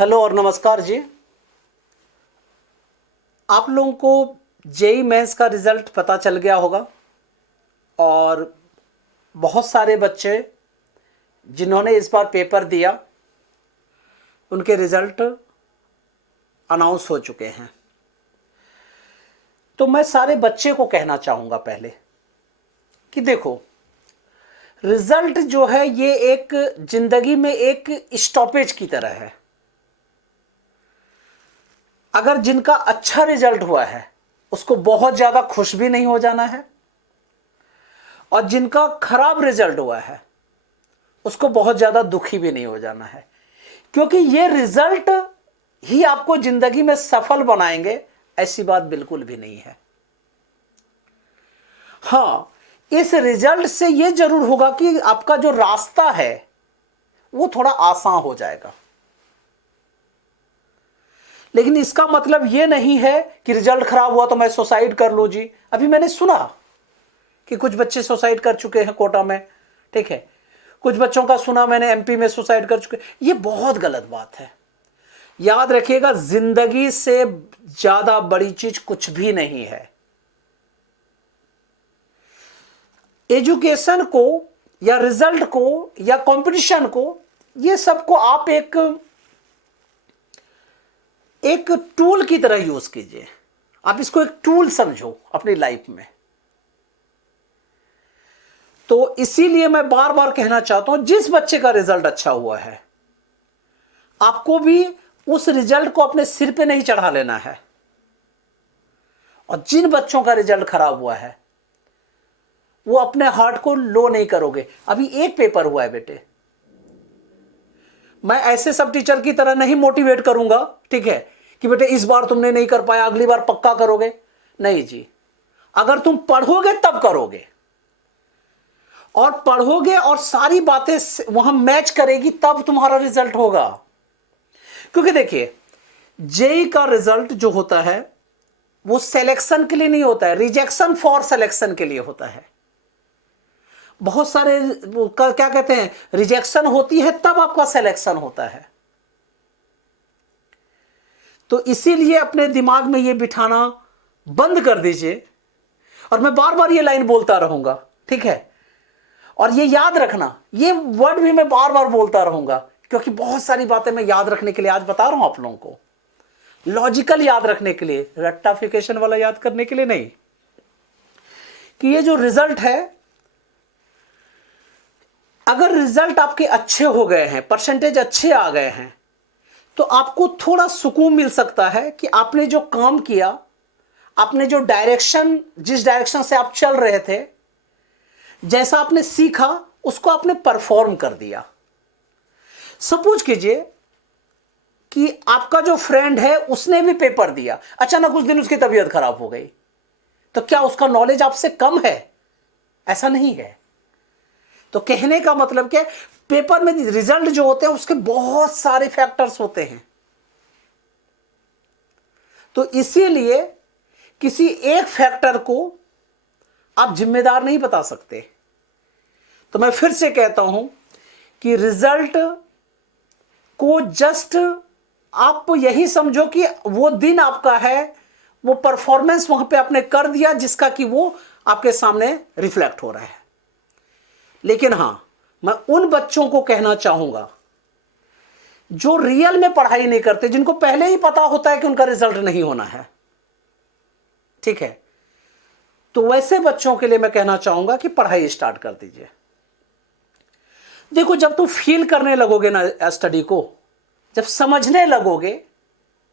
Hello और नमस्कार जी। आप लोगों को जेई मेंस का रिज़ल्ट पता चल गया होगा और बहुत सारे बच्चे जिन्होंने इस बार पेपर दिया उनके रिज़ल्ट अनाउंस हो चुके हैं। तो मैं सारे बच्चे को कहना चाहूँगा पहले कि देखो, रिज़ल्ट जो है ये एक ज़िंदगी में एक स्टॉपेज की तरह है। अगर जिनका अच्छा रिजल्ट हुआ है उसको बहुत ज़्यादा खुश भी नहीं हो जाना है और जिनका खराब रिजल्ट हुआ है उसको बहुत ज़्यादा दुखी भी नहीं हो जाना है, क्योंकि ये रिजल्ट ही आपको ज़िंदगी में सफल बनाएंगे ऐसी बात बिल्कुल भी नहीं है। हाँ, इस रिजल्ट से ये जरूर होगा कि आपका जो रास्ता है वो थोड़ा आसान हो जाएगा, लेकिन इसका मतलब ये नहीं है कि रिजल्ट खराब हुआ तो मैं सुसाइड कर लूं जी। अभी मैंने सुना कि कुछ बच्चे सुसाइड कर चुके हैं कोटा में, ठीक है। कुछ बच्चों का सुना मैंने एमपी में सुसाइड कर चुके। ये बहुत गलत बात है। याद रखिएगा, जिंदगी से ज्यादा बड़ी चीज कुछ भी नहीं है। एजुकेशन को या रिजल्ट को या कंपटीशन को, ये सबको आप एक टूल की तरह यूज कीजिए। आप इसको एक टूल समझो अपनी लाइफ में। तो इसीलिए मैं बार बार कहना चाहता हूं, जिस बच्चे का रिजल्ट अच्छा हुआ है आपको भी उस रिजल्ट को अपने सिर पे नहीं चढ़ा लेना है, और जिन बच्चों का रिजल्ट खराब हुआ है वो अपने हार्ट को लो नहीं करोगे। अभी एक पेपर हुआ है बेटे, मैं ऐसे सब टीचर की तरह नहीं मोटिवेट करूंगा, ठीक है, कि बेटे इस बार तुमने नहीं कर पाया अगली बार पक्का करोगे। नहीं जी, अगर तुम पढ़ोगे तब करोगे, और पढ़ोगे और सारी बातें वहां मैच करेगी तब तुम्हारा रिजल्ट होगा। क्योंकि देखिए, जेई का रिजल्ट जो होता है वो सिलेक्शन के लिए नहीं होता है, रिजेक्शन फॉर सिलेक्शन के लिए होता है। बहुत सारे क्या कहते हैं, रिजेक्शन होती है तब आपका सिलेक्शन होता है। तो इसीलिए अपने दिमाग में ये बिठाना बंद कर दीजिए, और मैं बार बार ये लाइन बोलता रहूंगा, ठीक है। और ये याद रखना, ये वर्ड भी मैं बार बार बोलता रहूंगा, क्योंकि बहुत सारी बातें मैं याद रखने के लिए आज बता रहा हूं आप लोगों को। लॉजिकल याद रखने के लिए, रेक्टाफिकेशन वाला याद करने के लिए नहीं। कि ये जो रिजल्ट है, अगर रिजल्ट आपके अच्छे हो गए हैं, परसेंटेज अच्छे आ गए हैं, तो आपको थोड़ा सुकून मिल सकता है कि आपने जो काम किया, आपने जो डायरेक्शन, जिस डायरेक्शन से आप चल रहे थे, जैसा आपने सीखा उसको आपने परफॉर्म कर दिया। सपोज कीजिए कि आपका जो फ्रेंड है उसने भी पेपर दिया, अचानक उस दिन उसकी तबीयत खराब हो गई, तो क्या उसका नॉलेज आपसे कम है? ऐसा नहीं है। तो कहने का मतलब क्या, पेपर में रिजल्ट जो होते हैं उसके बहुत सारे फैक्टर्स होते हैं। तो इसीलिए किसी एक फैक्टर को आप जिम्मेदार नहीं बता सकते। तो मैं फिर से कहता हूं कि रिजल्ट को जस्ट आप यही समझो कि वो दिन आपका है, वो परफॉर्मेंस वहां पे आपने कर दिया जिसका कि वो आपके सामने रिफ्लेक्ट हो रहा है। लेकिन हां, मैं उन बच्चों को कहना चाहूंगा जो रियल में पढ़ाई नहीं करते, जिनको पहले ही पता होता है कि उनका रिजल्ट नहीं होना है, ठीक है, तो वैसे बच्चों के लिए मैं कहना चाहूंगा कि पढ़ाई स्टार्ट कर दीजिए। देखो, जब तुम फील करने लगोगे ना स्टडी को, जब समझने लगोगे,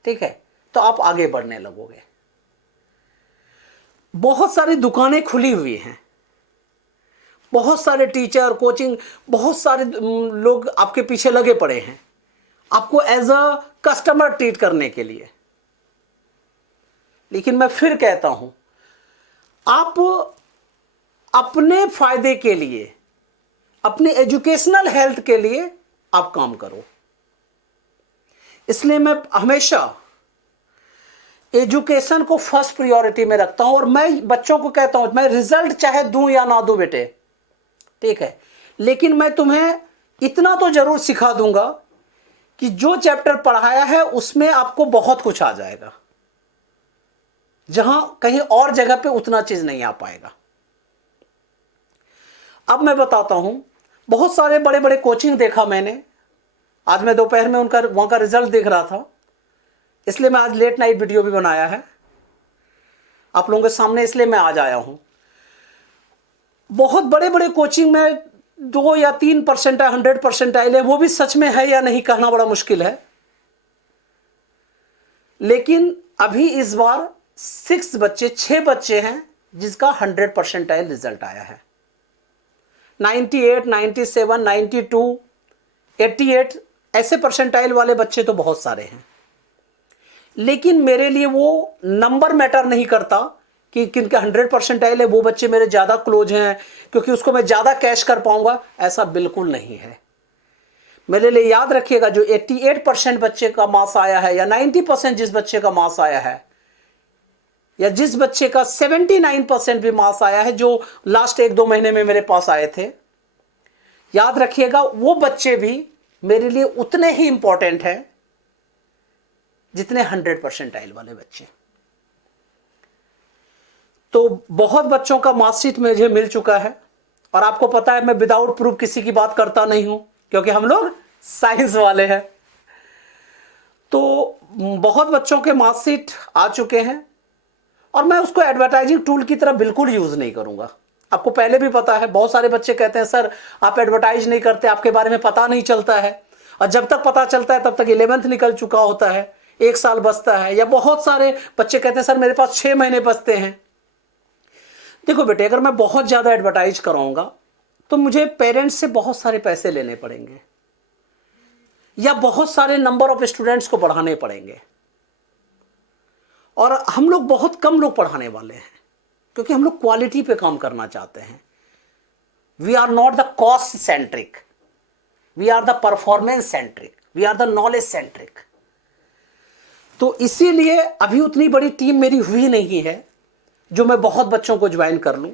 ठीक है, तो आप आगे बढ़ने लगोगे। बहुत सारी दुकानें खुली हुई हैं, बहुत सारे टीचर, कोचिंग, बहुत सारे लोग आपके पीछे लगे पड़े हैं आपको एज अ कस्टमर ट्रीट करने के लिए। लेकिन मैं फिर कहता हूं, आप अपने फायदे के लिए, अपने एजुकेशनल हेल्थ के लिए आप काम करो। इसलिए मैं हमेशा एजुकेशन को फर्स्ट प्रायोरिटी में रखता हूं, और मैं बच्चों को कहता हूं, मैं रिजल्ट चाहे दूं या ना दूं बेटे, ठीक है, लेकिन मैं तुम्हें इतना तो जरूर सिखा दूंगा कि जो चैप्टर पढ़ाया है उसमें आपको बहुत कुछ आ जाएगा, जहां कहीं और जगह पे उतना चीज नहीं आ पाएगा। अब मैं बताता हूं, बहुत सारे बड़े बड़े कोचिंग देखा मैंने। आज मैं दोपहर में वहां का रिजल्ट देख रहा था, इसलिए मैं आज लेट नाइट वीडियो भी बनाया है आप लोगों के सामने, इसलिए मैं आज आया हूं। बहुत बड़े बड़े कोचिंग में 2 या 3 परसेंटाइल 100 परसेंटाइल है, वो भी सच में है या नहीं कहना बड़ा मुश्किल है। लेकिन अभी इस बार 6 बच्चे हैं जिसका 100 परसेंटाइल रिजल्ट आया है। 98, 97, 92, 88 ऐसे परसेंटाइल वाले बच्चे तो बहुत सारे हैं। लेकिन मेरे लिए वो नंबर मैटर नहीं करता कि किनका 100 परसेंटाइल है, वो बच्चे मेरे ज़्यादा क्लोज हैं क्योंकि उसको मैं ज़्यादा कैश कर पाऊंगा, ऐसा बिल्कुल नहीं है। मेरे लिए याद रखिएगा, जो 88% बच्चे का मार्क्स आया है या 90% जिस बच्चे का मार्क्स आया है या जिस बच्चे का 79% भी मार्क्स आया है, जो लास्ट 1-2 महीने में मेरे पास आए थे, याद रखिएगा वो बच्चे भी मेरे लिए उतने ही इंपॉर्टेंट हैं जितने 100 परसेंटाइल वाले बच्चे। तो बहुत बच्चों का मार्कशीट मुझे मिल चुका है, और आपको पता है मैं विदाउट प्रूफ किसी की बात करता नहीं हूं, क्योंकि हम लोग साइंस वाले हैं। तो बहुत बच्चों के मार्कशीट आ चुके हैं, और मैं उसको एडवर्टाइजिंग टूल की तरह बिल्कुल यूज नहीं करूंगा। आपको पहले भी पता है, बहुत सारे बच्चे कहते हैं सर आप एडवर्टाइज नहीं करते, आपके बारे में पता नहीं चलता है, और जब तक पता चलता है तब तक 11th निकल चुका होता है, 1 साल बचता है। या बहुत सारे बच्चे कहते हैं सर मेरे पास 6 महीने बचते हैं। देखो बेटे, अगर मैं बहुत ज़्यादा एडवर्टाइज कराऊंगा तो मुझे पेरेंट्स से बहुत सारे पैसे लेने पड़ेंगे, या बहुत सारे नंबर ऑफ स्टूडेंट्स को पढ़ाने पड़ेंगे, और हम लोग बहुत कम लोग पढ़ाने वाले हैं, क्योंकि हम लोग क्वालिटी पे काम करना चाहते हैं। We are not the cost centric, we are the performance centric, we are the knowledge centric. तो इसीलिए अभी उतनी बड़ी टीम मेरी हुई नहीं है जो मैं बहुत बच्चों को ज्वाइन कर लूं।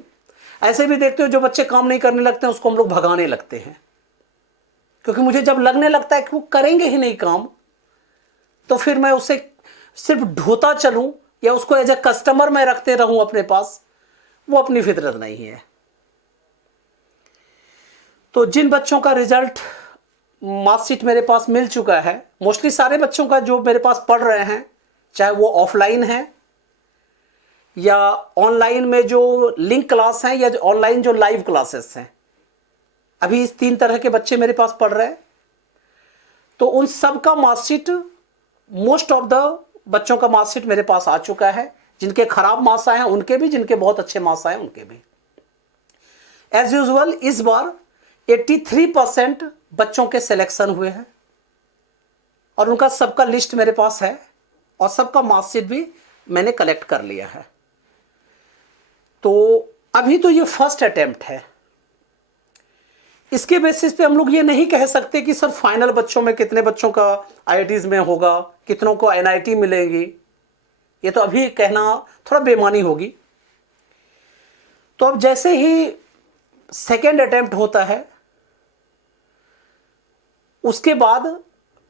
ऐसे भी देखते हो जो बच्चे काम नहीं करने लगते हैं उसको हम लोग भगाने लगते हैं, क्योंकि मुझे जब लगने लगता है कि वो करेंगे ही नहीं काम, तो फिर मैं उसे सिर्फ ढोता चलूं या उसको एज ए कस्टमर मैं रखते रहूं अपने पास, वो अपनी फितरत नहीं है। तो जिन बच्चों का रिजल्ट मार्कशीट मेरे पास मिल चुका है, मोस्टली सारे बच्चों का जो मेरे पास पढ़ रहे हैं, चाहे वो ऑफलाइन है या ऑनलाइन में जो लिंक क्लास हैं या ऑनलाइन जो लाइव क्लासेस हैं, अभी इस 3 तरह के बच्चे मेरे पास पढ़ रहे हैं। तो उन सब का मार्कशीट, मोस्ट ऑफ द बच्चों का मार्कशीट मेरे पास आ चुका है। जिनके खराब मार्क्स आए हैं उनके भी, जिनके बहुत अच्छे मार्क्स आए उनके भी। एज यूजुअल इस बार 83% बच्चों के सिलेक्शन हुए हैं, और उनका सबका लिस्ट मेरे पास है, और सबका मार्कशीट भी मैंने कलेक्ट कर लिया है। तो अभी तो ये फर्स्ट अटेम्प्ट है। इसके बेसिस पे हम लोग ये नहीं कह सकते कि सर फाइनल बच्चों में कितने बच्चों का आईआईटीज में होगा, कितनों को एनआईटी मिलेगी। ये तो अभी कहना थोड़ा बेईमानी होगी। तो अब जैसे ही सेकेंड अटेम्प्ट होता है, उसके बाद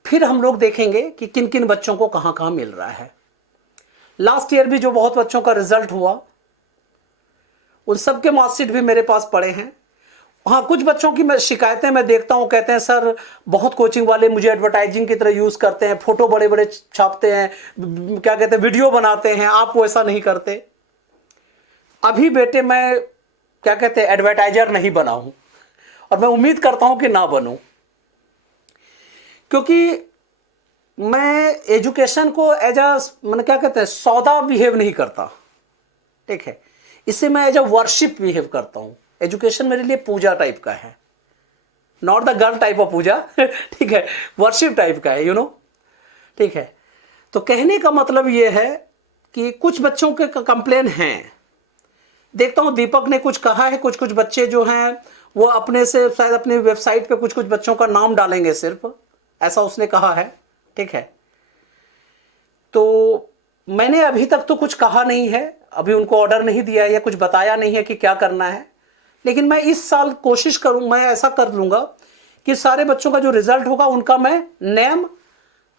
फिर हम लोग देखेंगे कि किन किन बच्चों को कहां कहां मिल रहा है। लास्ट ईयर भी जो बहुत बच्चों का रिजल्ट हुआ, उन सब के मार्कशीट भी मेरे पास पड़े हैं। हाँ, कुछ बच्चों की मैं शिकायतें मैं देखता हूँ, कहते हैं सर बहुत कोचिंग वाले मुझे एडवर्टाइजिंग की तरह यूज़ करते हैं, फोटो बड़े बड़े छापते हैं, क्या कहते हैं वीडियो बनाते हैं, आप वैसा नहीं करते। अभी बेटे मैं क्या कहते हैं एडवर्टाइजर नहीं बना हूँ, और मैं उम्मीद करता हूँ कि ना बनूँ, क्योंकि मैं एजुकेशन को एज अ मैंने क्या कहते हैं सौदा बिहेव नहीं करता, ठीक है। इससे मैं एज अ वर्शिप बिहेव करता हूँ। एजुकेशन मेरे लिए पूजा टाइप का है, not the girl type of puja, ठीक है, वर्शिप टाइप का है, यू नो, ठीक है। तो कहने का मतलब ये है कि कुछ बच्चों के कंप्लेन हैं। देखता हूँ दीपक ने कुछ कहा है, कुछ कुछ बच्चे जो हैं वो अपने से शायद अपनी वेबसाइट पे कुछ कुछ बच्चों का नाम डालेंगे सिर्फ, ऐसा उसने कहा है, ठीक है। तो मैंने अभी तक तो कुछ कहा नहीं है, अभी उनको ऑर्डर नहीं दिया है या कुछ बताया नहीं है कि क्या करना है। लेकिन मैं इस साल कोशिश करूँ, मैं ऐसा कर लूँगा कि सारे बच्चों का जो रिजल्ट होगा उनका मैं नेम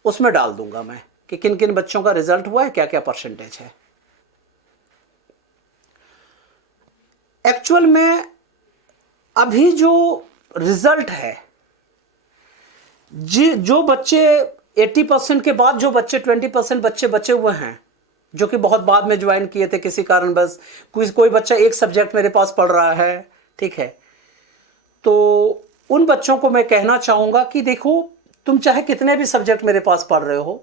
उसमें डाल दूंगा मैं कि किन किन बच्चों का रिजल्ट हुआ है, क्या क्या परसेंटेज है। एक्चुअल में अभी जो रिजल्ट है, जो बच्चे 80% के बाद जो बच्चे 20% बच्चे बचे हुए हैं, जो कि बहुत बाद में ज्वाइन किए थे किसी कारण, बस कोई बच्चा एक सब्जेक्ट मेरे पास पढ़ रहा है, ठीक है, तो उन बच्चों को मैं कहना चाहूंगा कि देखो, तुम चाहे कितने भी सब्जेक्ट मेरे पास पढ़ रहे हो,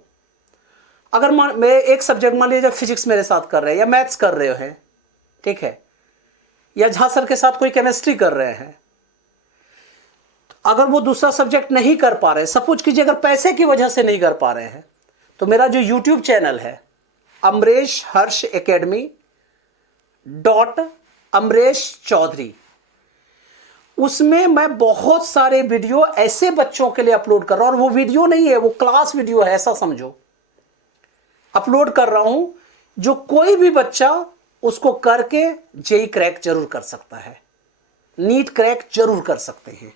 अगर मैं एक सब्जेक्ट मान लीजिए फिजिक्स मेरे साथ कर रहे हैं या मैथ्स कर रहे हैं, ठीक है, या झा सर के साथ कोई केमिस्ट्री कर रहे हैं, अगर वो दूसरा सब्जेक्ट नहीं कर पा रहे, सपोज कीजिए अगर पैसे की वजह से नहीं कर पा रहे हैं, तो मेरा जो यूट्यूब चैनल है अमरेश हर्ष एकेडमी .अमरेश चौधरी, उसमें मैं बहुत सारे वीडियो ऐसे बच्चों के लिए अपलोड कर रहा हूं, और वो वीडियो नहीं है, वो क्लास वीडियो है, ऐसा समझो, अपलोड कर रहा हूं, जो कोई भी बच्चा उसको करके जेई क्रैक जरूर कर सकता है, नीट क्रैक जरूर कर सकते हैं।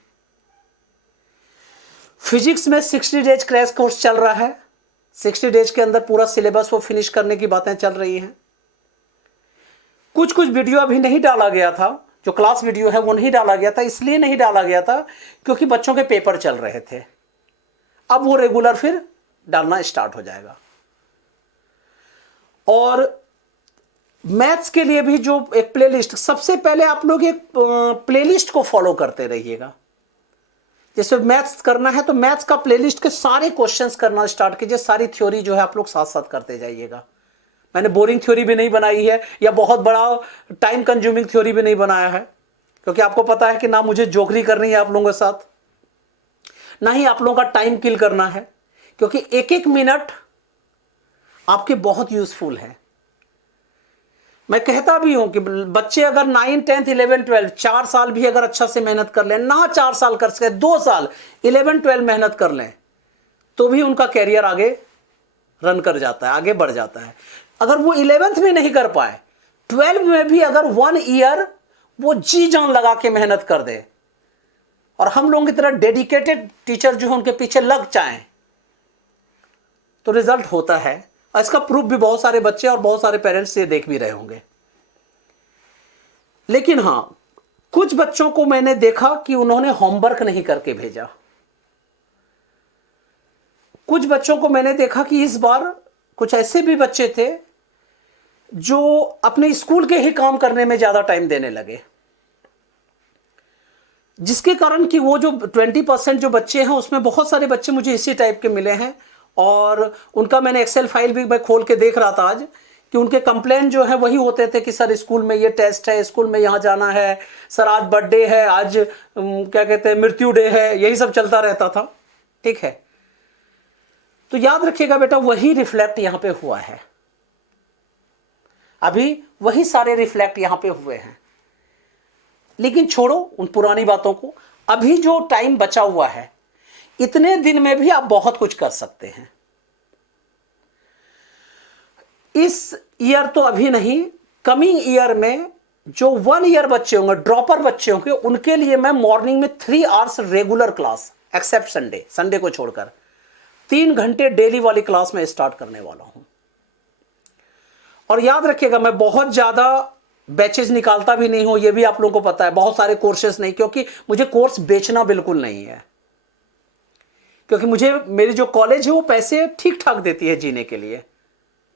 फिजिक्स में 60 डेज क्रैश कोर्स चल रहा है, 60 डेज के अंदर पूरा सिलेबस वो फिनिश करने की बातें चल रही हैं। कुछ कुछ वीडियो अभी नहीं डाला गया था, जो क्लास वीडियो है वो नहीं डाला गया था, इसलिए नहीं डाला गया था क्योंकि बच्चों के पेपर चल रहे थे। अब वो रेगुलर फिर डालना स्टार्ट हो जाएगा। और मैथ्स के लिए भी जो एक प्लेलिस्ट, सबसे पहले आप लोग एक प्लेलिस्ट को फॉलो करते रहिएगा। जैसे मैथ्स करना है तो मैथ्स का प्लेलिस्ट के सारे क्वेश्चंस करना स्टार्ट कीजिए, सारी थ्योरी जो है आप लोग साथ साथ करते जाइएगा। मैंने बोरिंग थ्योरी भी नहीं बनाई है या बहुत बड़ा टाइम कंज्यूमिंग थ्योरी भी नहीं बनाया है, क्योंकि आपको पता है कि ना मुझे जोकरी करनी है आप लोगों के साथ, ना ही आप लोगों का टाइम किल करना है, क्योंकि एक एक मिनट आपके बहुत यूजफुल है। मैं कहता भी हूं कि बच्चे अगर 9, 10, 11, 12 4 साल भी अगर अच्छा से मेहनत कर लें, ना 4 साल कर सके, 2 साल 11, 12 मेहनत कर लें, तो भी उनका कैरियर आगे रन कर जाता है, आगे बढ़ जाता है। अगर वो 11th में नहीं कर पाए, 12 में भी अगर 1 ईयर वो जी जान लगा के मेहनत कर दे, और हम लोगों की तरह डेडिकेटेड टीचर जो है उनके पीछे लग जाएं, तो रिजल्ट होता है। इसका प्रूफ भी बहुत सारे बच्चे और बहुत सारे पेरेंट्स ये देख भी रहे होंगे। लेकिन हां, कुछ बच्चों को मैंने देखा कि उन्होंने होमवर्क नहीं करके भेजा। कुछ बच्चों को मैंने देखा कि इस बार कुछ ऐसे भी बच्चे थे जो अपने स्कूल के ही काम करने में ज्यादा टाइम देने लगे, जिसके कारण कि वो जो 20% जो बच्चे हैं उसमें बहुत सारे बच्चे मुझे इसी टाइप के मिले हैं। और उनका मैंने एक्सेल फाइल भी मैं खोल के देख रहा था आज, कि उनके कंप्लेन जो है वही होते थे कि सर स्कूल में ये टेस्ट है, स्कूल में यहाँ जाना है, सर आज बर्थडे है, आज क्या कहते हैं मृत्यु डे है, यही सब चलता रहता था। ठीक है, तो याद रखिएगा बेटा, वही रिफ्लेक्ट यहां पे हुआ है, अभी वही सारे रिफ्लेक्ट यहां पे हुए हैं। लेकिन छोड़ो उन पुरानी बातों को, अभी जो टाइम बचा हुआ है, इतने दिन में भी आप बहुत कुछ कर सकते हैं। इस ईयर तो अभी नहीं, कमिंग ईयर में जो 1 ईयर बच्चे होंगे, ड्रॉपर बच्चे होंगे, उनके लिए मैं मॉर्निंग में 3 hours regular class, except Sunday को छोड़कर 3 घंटे डेली वाली क्लास में स्टार्ट करने वाला हूं। और याद रखिएगा, मैं बहुत ज्यादा बैचेज निकालता भी नहीं हूं, यह भी आप लोगों को पता है, बहुत सारे कोर्सेज नहीं, क्योंकि मुझे कोर्स बेचना बिल्कुल नहीं है, क्योंकि मुझे मेरी जो कॉलेज है वो पैसे ठीक ठाक देती है जीने के लिए।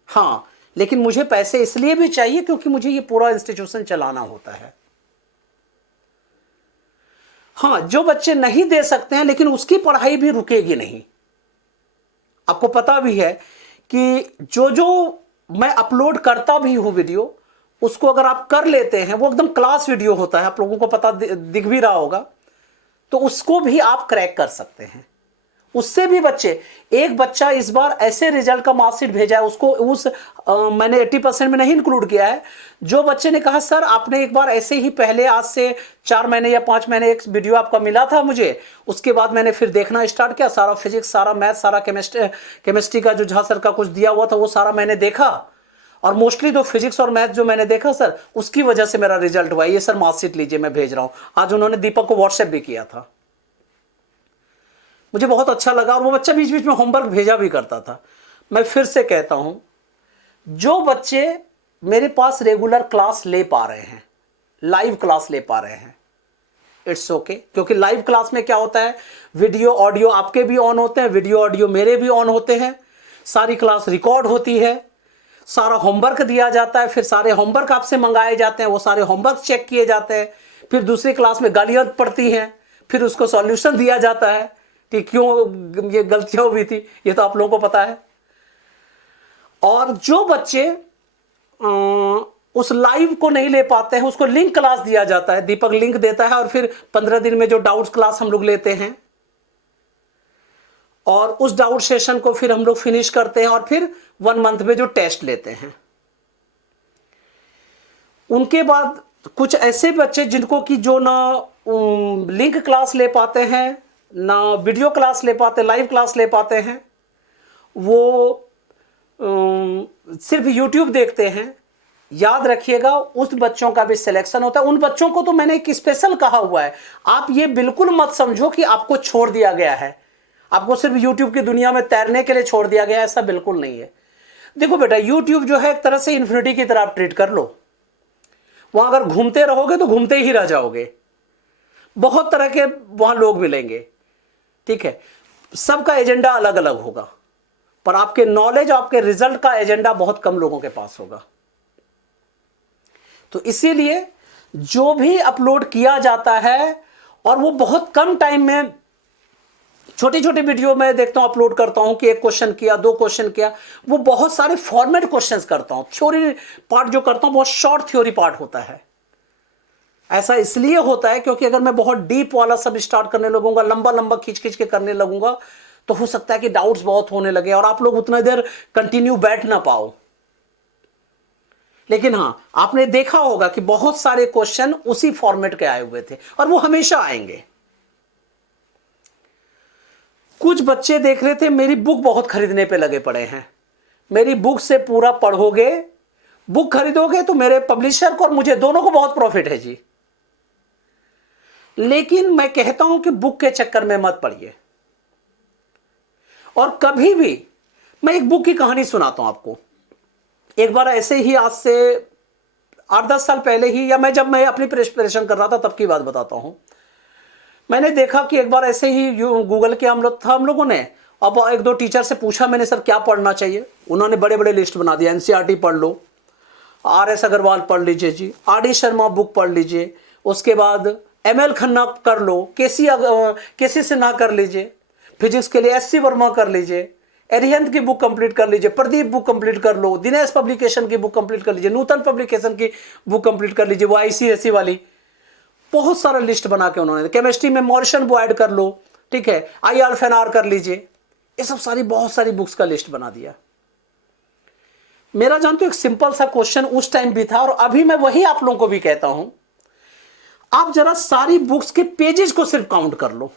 हां, लेकिन मुझे पैसे इसलिए भी चाहिए क्योंकि मुझे ये पूरा इंस्टीट्यूशन चलाना होता है। हां, जो बच्चे नहीं दे सकते हैं, लेकिन उसकी पढ़ाई भी रुकेगी नहीं। आपको पता भी है कि जो जो मैं अपलोड करता भी हूं वीडियो, उसको अगर आप कर लेते हैं, वो एकदम क्लास वीडियो होता है, आप लोगों को पता दिख भी रहा होगा, तो उसको भी आप क्रैक कर सकते हैं। उससे भी बच्चे, एक बच्चा इस बार ऐसे रिजल्ट का मार्कशीट भेजा है, उसको मैंने 80% में नहीं इंक्लूड किया है। जो बच्चे ने कहा सर आपने एक बार ऐसे ही पहले, आज से 4 महीने या 5 महीने एक वीडियो आपका मिला था मुझे, उसके बाद मैंने फिर देखना स्टार्ट किया, सारा फिजिक्स, सारा मैथ, सारा केमिस्ट्री का जो झा सर का कुछ दिया हुआ था वो सारा मैंने देखा, और मोस्टली तो फिजिक्स और मैथ जो मैंने देखा सर, उसकी वजह से मेरा रिजल्ट हुआ, ये सर मार्कशीट लीजिए मैं भेज रहा हूं। आज उन्होंने दीपक को व्हाट्सएप भी किया था। मुझे बहुत अच्छा लगा, और वो बच्चा बीच बीच में होमवर्क भेजा भी करता था। मैं फिर से कहता हूं, जो बच्चे मेरे पास रेगुलर क्लास ले पा रहे हैं, लाइव क्लास ले पा रहे हैं, इट्स ओके, क्योंकि लाइव क्लास में क्या होता है, वीडियो ऑडियो आपके भी ऑन होते हैं, वीडियो ऑडियो मेरे भी ऑन होते हैं, सारी क्लास रिकॉर्ड होती है, सारा होमवर्क दिया जाता है, फिर सारे होमवर्क आपसे मंगाए जाते हैं, वो सारे होमवर्क चेक किए जाते हैं, फिर दूसरी क्लास में गालियां पड़ती हैं, फिर उसको सॉल्यूशन दिया जाता है कि क्यों ये गलतियां हुई थी, ये तो आप लोगों को पता है। और जो बच्चे उस लाइव को नहीं ले पाते हैं, उसको लिंक क्लास दिया जाता है, दीपक लिंक देता है, और फिर 15 दिन में जो डाउट्स क्लास हम लोग लेते हैं, और उस डाउट सेशन को फिर हम लोग फिनिश करते हैं, और फिर 1 मंथ में जो टेस्ट लेते हैं। उनके बाद कुछ ऐसे बच्चे जिनको कि जो ना लिंक क्लास ले पाते हैं, ना वीडियो क्लास ले पाते, लाइव क्लास ले पाते हैं, वो सिर्फ यूट्यूब देखते हैं। याद रखिएगा, उस बच्चों का भी सिलेक्शन होता है। उन बच्चों को तो मैंने एक स्पेशल कहा हुआ है, आप ये बिल्कुल मत समझो कि आपको छोड़ दिया गया है, आपको सिर्फ यूट्यूब की दुनिया में तैरने के लिए छोड़ दिया गया है, ऐसा बिल्कुल नहीं है। देखो बेटा, यूट्यूब जो है एक तरह से इन्फिनिटी की तरह आप ट्रीट कर लो, वहां अगर घूमते रहोगे तो घूमते ही रह जाओगे, बहुत तरह के वहां लोग मिलेंगे, ठीक है, सबका एजेंडा अलग अलग होगा, पर आपके नॉलेज, आपके रिजल्ट का एजेंडा बहुत कम लोगों के पास होगा। तो इसीलिए जो भी अपलोड किया जाता है, और वो बहुत कम टाइम में, छोटी छोटी वीडियो में देखता हूं, अपलोड करता हूं कि 1 क्वेश्चन किया, 2 क्वेश्चन किया, वो बहुत सारे फॉर्मेट क्वेश्चंस करता हूं। थ्योरी पार्ट जो करता हूं बहुत शॉर्ट थ्योरी पार्ट होता है। ऐसा इसलिए होता है क्योंकि अगर मैं बहुत डीप वाला सब स्टार्ट करने लगूंगा, लंबा लंबा खींच खींच के करने लगूंगा, तो हो सकता है कि डाउट्स बहुत होने लगे और आप लोग उतना देर कंटिन्यू बैठ ना पाओ। लेकिन हां, आपने देखा होगा कि बहुत सारे क्वेश्चन उसी फॉर्मेट के आए हुए थे, और वो हमेशा आएंगे। कुछ बच्चे देख रहे थे मेरी बुक बहुत खरीदने पे लगे पड़े हैं, मेरी बुक से पूरा पढ़ोगे, बुक खरीदोगे तो मेरे पब्लिशर को और मुझे दोनों को बहुत प्रॉफिट है जी। लेकिन मैं कहता हूं कि बुक के चक्कर में मत पड़िए। और कभी भी, मैं एक बुक की कहानी सुनाता हूं आपको। एक बार ऐसे ही, आज से 8-10 साल पहले ही, या जब मैं अपनी प्रिपरेशन कर रहा था तब की बात बताता हूं। मैंने देखा कि एक बार ऐसे ही गूगल के हम लोगों ने, अब 1-2 टीचर से पूछा मैंने, सर क्या पढ़ना चाहिए? उन्होंने बड़े बड़े लिस्ट बना दिया, एनसीईआरटी पढ़ लो, RS अग्रवाल पढ़ लीजिए जी, RD शर्मा बुक पढ़ लीजिए, उसके बाद ML खन्ना कर लो, केसी सिन्हा कर लीजिए, फिजिक्स के लिए SC वर्मा कर लीजिए, एरिहंत की बुक कंप्लीट कर लीजिए, प्रदीप बुक कंप्लीट कर लो, दिनेश पब्लिकेशन की बुक कंप्लीट कर लीजिए, नूतन पब्लिकेशन की बुक कंप्लीट कर लीजिए, वो ICSE वाली, बहुत सारा लिस्ट बना के उन्होंने। केमिस्ट्री में मॉरिसन वो ऐड कर लो, ठीक है, IRFNR कर लीजिए, ये सब सारी बहुत सारी बुक्स का लिस्ट बना दिया। मेरा जानते हो एक सिंपल सा क्वेश्चन उस टाइम भी था, और अभी मैं वही आप लोगों को भी कहता हूं, आप जरा सारी बुक्स के पेजेस को सिर्फ काउंट कर लो,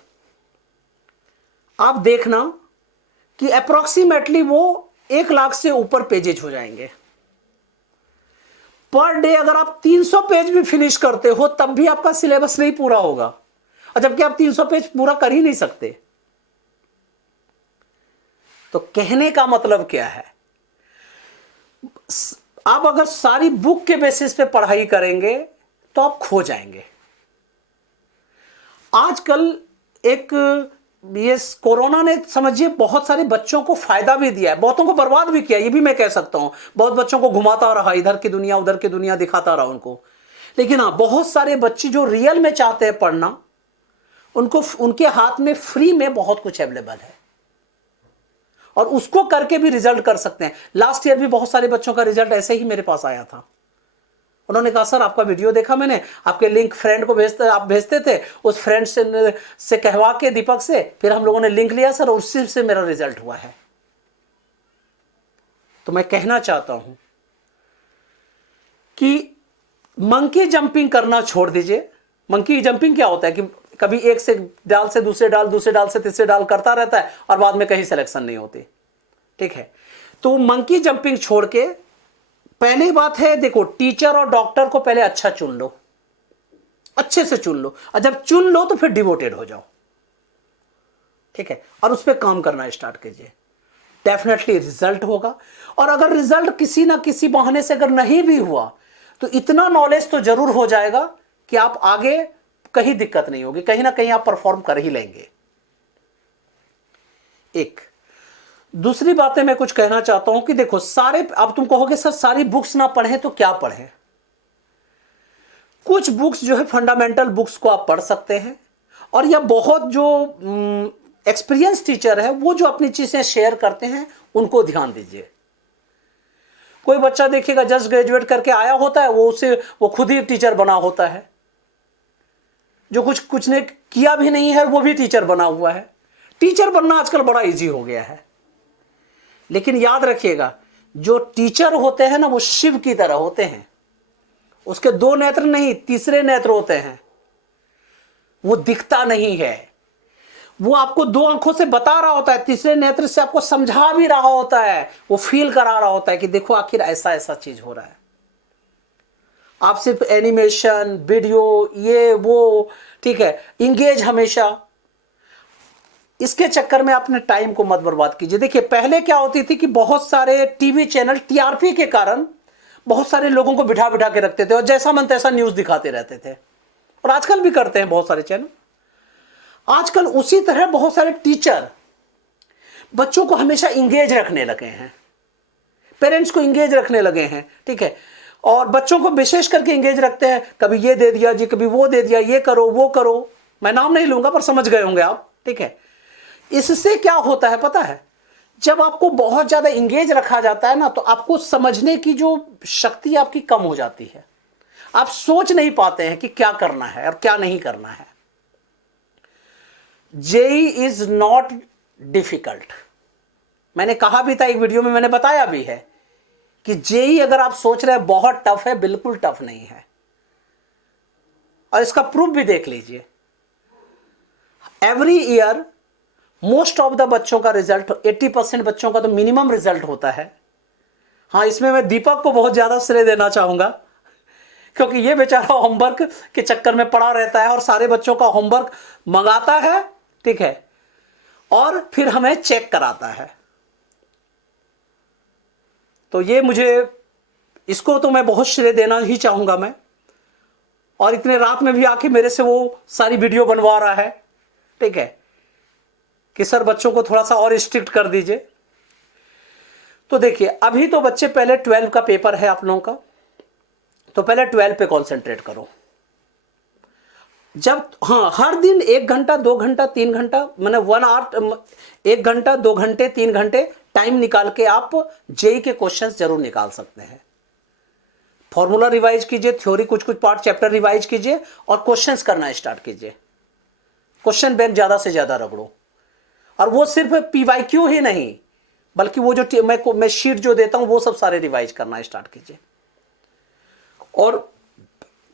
आप देखना कि अप्रोक्सीमेटली वो 1 लाख से ऊपर पेजेस हो जाएंगे। पर डे अगर आप 300 पेज भी फिनिश करते हो तब भी आपका सिलेबस नहीं पूरा होगा, और जबकि आप 300 पेज पूरा कर ही नहीं सकते। तो कहने का मतलब क्या है, आप अगर सारी बुक के बेसिस पे पढ़ाई करेंगे तो आप खो जाएंगे। आजकल ये कोरोना ने समझिए बहुत सारे बच्चों को फायदा भी दिया है, बहुतों को बर्बाद भी किया, ये भी मैं कह सकता हूं। बहुत बच्चों को घुमाता रहा, इधर की दुनिया उधर की दुनिया दिखाता रहा उनको। लेकिन हाँ, बहुत सारे बच्चे जो रियल में चाहते हैं पढ़ना, उनको उनके हाथ में फ्री में बहुत कुछ अवेलेबल है, और उसको करके भी रिजल्ट कर सकते हैं। लास्ट ईयर भी बहुत सारे बच्चों का रिजल्ट ऐसे ही मेरे पास आया था। उन्होंने कहा सर आपका वीडियो देखा मैंने, आपके लिंक फ्रेंड को आप भेजते थे, उस फ्रेंड से कहवा के दीपक से, फिर हम लोगों ने लिंक लिया सर, और उसी से मेरा रिजल्ट हुआ है। तो मैं कहना चाहता हूं कि मंकी जंपिंग करना छोड़ दीजिए। मंकी जंपिंग क्या होता है कि कभी एक से डाल से दूसरे डाल, दूसरे डाल से तीसरे डाल करता रहता है, और बाद में कहीं सिलेक्शन नहीं होती, ठीक है। तो मंकी जंपिंग छोड़ के पहली बात है, देखो, टीचर और डॉक्टर को पहले अच्छा चुन लो, अच्छे से चुन लो, और जब चुन लो तो फिर डिवोटेड हो जाओ। ठीक है, और उस पर काम करना स्टार्ट कीजिए, डेफिनेटली रिजल्ट होगा। और अगर रिजल्ट किसी ना किसी बहाने से अगर नहीं भी हुआ तो इतना नॉलेज तो जरूर हो जाएगा कि आप आगे कहीं दिक्कत नहीं होगी, कहीं ना कहीं आप परफॉर्म कर ही लेंगे। एक दूसरी बातें मैं कुछ कहना चाहता हूं कि देखो, सारे, अब तुम कहोगे सर सारी बुक्स ना पढ़ें तो क्या पढ़ें? कुछ बुक्स जो है फंडामेंटल बुक्स को आप पढ़ सकते हैं, और या बहुत जो एक्सपीरियंस टीचर है वो जो अपनी चीजें शेयर करते हैं उनको ध्यान दीजिए। कोई बच्चा देखिएगा जस्ट ग्रेजुएट करके आया होता है, वो खुद ही टीचर बना होता है, जो कुछ ने किया भी नहीं है वो भी टीचर बना हुआ है। टीचर बनना आजकल बड़ा इजी हो गया है, लेकिन याद रखिएगा जो टीचर होते हैं ना वो शिव की तरह होते हैं, उसके दो नेत्र नहीं तीसरे नेत्र होते हैं, वो दिखता नहीं है, वो आपको दो आंखों से बता रहा होता है, तीसरे नेत्र से आपको समझा भी रहा होता है, वो फील करा रहा होता है कि देखो आखिर ऐसा ऐसा चीज हो रहा है। आप सिर्फ एनिमेशन वीडियो ये वो, ठीक है, इंगेज हमेशा, इसके चक्कर में अपने टाइम को मत बर्बाद कीजिए। देखिए पहले क्या होती थी कि बहुत सारे टीवी चैनल टीआरपी के कारण बहुत सारे लोगों को बिठा बिठा के रखते थे और जैसा मन तैसा न्यूज दिखाते रहते थे, और आजकल भी करते हैं बहुत सारे चैनल। आजकल उसी तरह बहुत सारे टीचर बच्चों को हमेशा इंगेज रखने लगे हैं, पेरेंट्स को इंगेज रखने लगे हैं, ठीक है, और बच्चों को विशेष करके इंगेज रखते हैं, कभी ये दे दिया जी, कभी वो दे दिया, ये करो वो करो, मैं नाम नहीं लूंगा पर समझ गए होंगे आप, ठीक है। इससे क्या होता है पता है, जब आपको बहुत ज्यादा इंगेज रखा जाता है ना तो आपको समझने की जो शक्ति आपकी कम हो जाती है, आप सोच नहीं पाते हैं कि क्या करना है और क्या नहीं करना है। जेई इज नॉट डिफिकल्ट, मैंने कहा भी था एक वीडियो में, मैंने बताया भी है कि जेई अगर आप सोच रहे हैं बहुत टफ है, बिल्कुल टफ नहीं है, और इसका प्रूफ भी देख लीजिए। Every year most of the बच्चों का रिजल्ट, 80% बच्चों का तो मिनिमम रिजल्ट होता है। हाँ, इसमें मैं दीपक को बहुत ज्यादा श्रेय देना चाहूंगा, क्योंकि ये बेचारा होमवर्क के चक्कर में पड़ा रहता है और सारे बच्चों का होमवर्क मंगाता है, ठीक है, और फिर हमें चेक कराता है। तो ये मुझे, इसको तो मैं बहुत श्रेय देना ही चाहूंगा मैं, और इतने रात में भी आके मेरे से वो सारी वीडियो बनवा रहा है, ठीक है, कि सर बच्चों को थोड़ा सा और स्ट्रिक्ट कर दीजिए। तो देखिए अभी तो बच्चे, पहले 12 का पेपर है आप लोगों का, तो पहले 12 पे कॉन्सेंट्रेट करो। जब, हाँ, हर दिन 1 घंटा 2 घंटा 3 घंटा, मैंने 1 आवर, 1 घंटा 2 घंटे 3 घंटे टाइम निकाल के आप जेई के क्वेश्चंस जरूर निकाल सकते हैं। फॉर्मूला रिवाइज कीजिए, थ्योरी कुछ कुछ पार्ट चैप्टर रिवाइज कीजिए, और क्वेश्चंस करना स्टार्ट कीजिए। क्वेश्चन बैंक ज्यादा से ज्यादा रगड़ो, और वो सिर्फ पीवाईक्यू ही नहीं बल्कि वो जो मैं शीट जो देता हूं वो सब सारे रिवाइज करना स्टार्ट कीजिए। और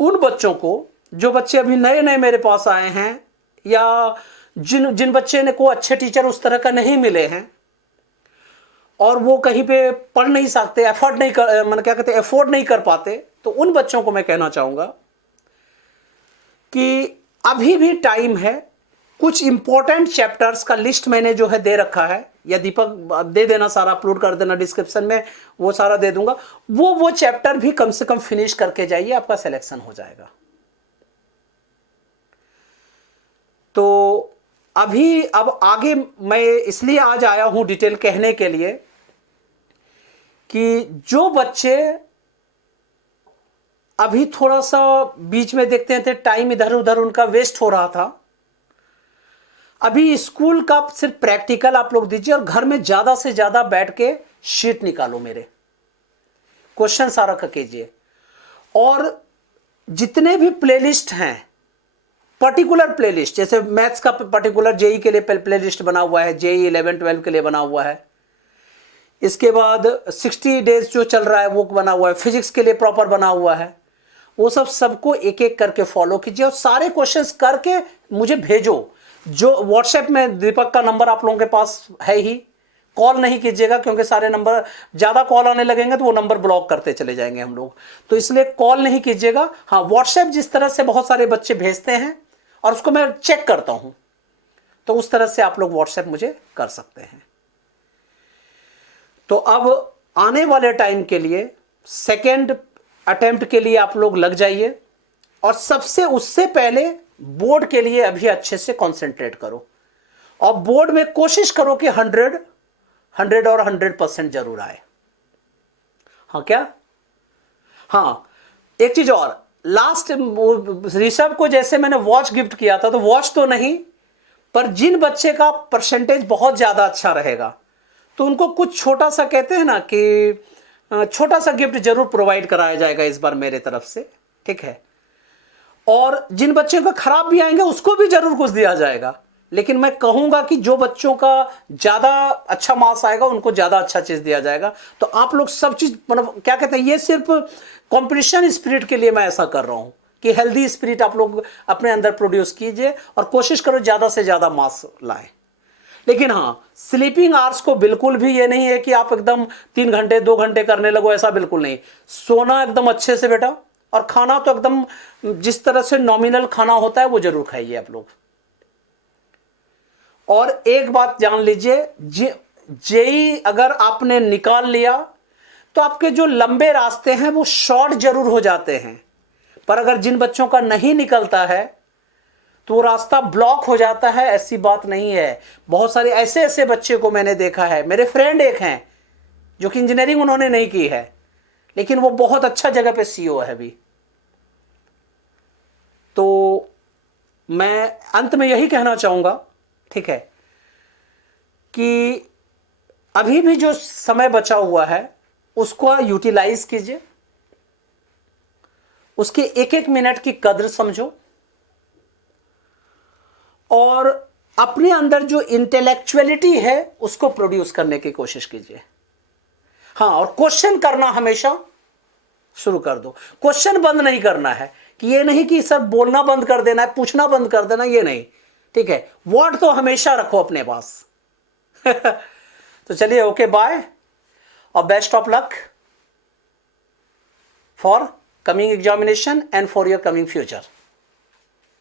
उन बच्चों को, जो बच्चे अभी नए नए मेरे पास आए हैं, या जिन बच्चे ने को अच्छे टीचर उस तरह का नहीं मिले हैं और वो कहीं पे पढ़ नहीं सकते, एफर्ट नहीं कर, मतलब क्या कहते हैं, एफोर्ड नहीं कर पाते, तो उन बच्चों को मैं कहना चाहूंगा कि अभी भी टाइम है। कुछ इंपॉर्टेंट चैप्टर्स का लिस्ट मैंने जो है दे रखा है, या दीपक दे देना, सारा अपलोड कर देना डिस्क्रिप्शन में, वो सारा दे दूंगा। वो चैप्टर भी कम से कम फिनिश करके जाइए, आपका सिलेक्शन हो जाएगा। तो अभी अब आगे मैं इसलिए आज आया हूं डिटेल कहने के लिए कि जो बच्चे अभी थोड़ा सा बीच में देखते थे टाइम इधर उधर उनका वेस्ट हो रहा था, अभी स्कूल का सिर्फ प्रैक्टिकल आप लोग दीजिए और घर में ज्यादा से ज्यादा बैठ के शीट निकालो, मेरे क्वेश्चन सारा का कीजिए। और जितने भी प्लेलिस्ट हैं, पर्टिकुलर प्लेलिस्ट, जैसे मैथ्स का पर्टिकुलर जेई के लिए प्लेलिस्ट बना हुआ है, जेई 11-12 के लिए बना हुआ है, इसके बाद 60 डेज जो चल रहा है वो बना हुआ है, फिजिक्स के लिए प्रॉपर बना हुआ है, वो सबको एक एक करके फॉलो कीजिए और सारे क्वेश्चंस करके मुझे भेजो। जो व्हाट्सएप में दीपक का नंबर आप लोगों के पास है ही, कॉल नहीं कीजिएगा क्योंकि सारे नंबर, ज्यादा कॉल आने लगेंगे तो वो नंबर ब्लॉक करते चले जाएंगे हम लोग, तो इसलिए कॉल नहीं कीजिएगा। हाँ, व्हाट्सएप जिस तरह से बहुत सारे बच्चे भेजते हैं और उसको मैं चेक करता हूं, तो उस तरह से आप लोग व्हाट्सएप मुझे कर सकते हैं। तो अब आने वाले टाइम के लिए सेकेंड अटेम्प्ट के लिए आप लोग लग जाइए, और सबसे उससे पहले बोर्ड के लिए अभी अच्छे से कंसंट्रेट करो, और बोर्ड में कोशिश करो कि 100 और 100% जरूर आए। हाँ क्या? हाँ, एक चीज और, लास्ट ऋषभ को जैसे मैंने वॉच गिफ्ट किया था, तो वॉच तो नहीं, पर जिन बच्चे का परसेंटेज बहुत ज्यादा अच्छा रहेगा तो उनको कुछ छोटा सा, कहते हैं ना कि छोटा सा गिफ्ट जरूर प्रोवाइड कराया जाएगा इस बार मेरे तरफ से, ठीक है। और जिन बच्चों का खराब भी आएंगे उसको भी जरूर कुछ दिया जाएगा, लेकिन मैं कहूंगा कि जो बच्चों का ज्यादा अच्छा मार्क्स आएगा उनको ज्यादा अच्छा चीज दिया जाएगा। तो आप लोग सब चीज, मतलब क्या कहते हैं, ये सिर्फ कंपटीशन स्पिरिट के लिए मैं ऐसा कर रहा हूं कि हेल्दी स्पिरिट आप लोग अपने अंदर प्रोड्यूस कीजिए और कोशिश करो ज्यादा से ज्यादा मार्क्स लाएं। लेकिन हाँ, स्लीपिंग आवर्स को बिल्कुल भी ये नहीं है कि आप एकदम 3 घंटे 2 घंटे करने लगो, ऐसा बिल्कुल नहीं। सोना एकदम अच्छे से बेटा, और खाना तो एकदम जिस तरह से नॉमिनल खाना होता है वो जरूर खाइए आप लोग। और एक बात जान लीजिए, जेई अगर आपने निकाल लिया तो आपके जो लंबे रास्ते हैं वो शॉर्ट जरूर हो जाते हैं, पर अगर जिन बच्चों का नहीं निकलता है तो वो रास्ता ब्लॉक हो जाता है, ऐसी बात नहीं है। बहुत सारे ऐसे ऐसे बच्चे को मैंने देखा है, मेरे फ्रेंड एक हैं जो कि इंजीनियरिंग उन्होंने नहीं की है, लेकिन वो बहुत अच्छा जगह पे सीईओ है अभी। तो मैं अंत में यही कहना चाहूंगा, ठीक है, कि अभी भी जो समय बचा हुआ है उसको यूटिलाइज कीजिए, उसके एक एक मिनट की कद्र समझो, और अपने अंदर जो इंटेलेक्चुअलिटी है उसको प्रोड्यूस करने की कोशिश कीजिए। हाँ, और क्वेश्चन करना हमेशा शुरू कर दो। क्वेश्चन बंद नहीं करना है, कि ये नहीं कि सर बोलना बंद कर देना है, पूछना बंद कर देना, ये नहीं, ठीक है। वर्ड तो हमेशा रखो अपने पास। तो चलिए, ओके, बाय, और best of luck for coming examination and for your coming future.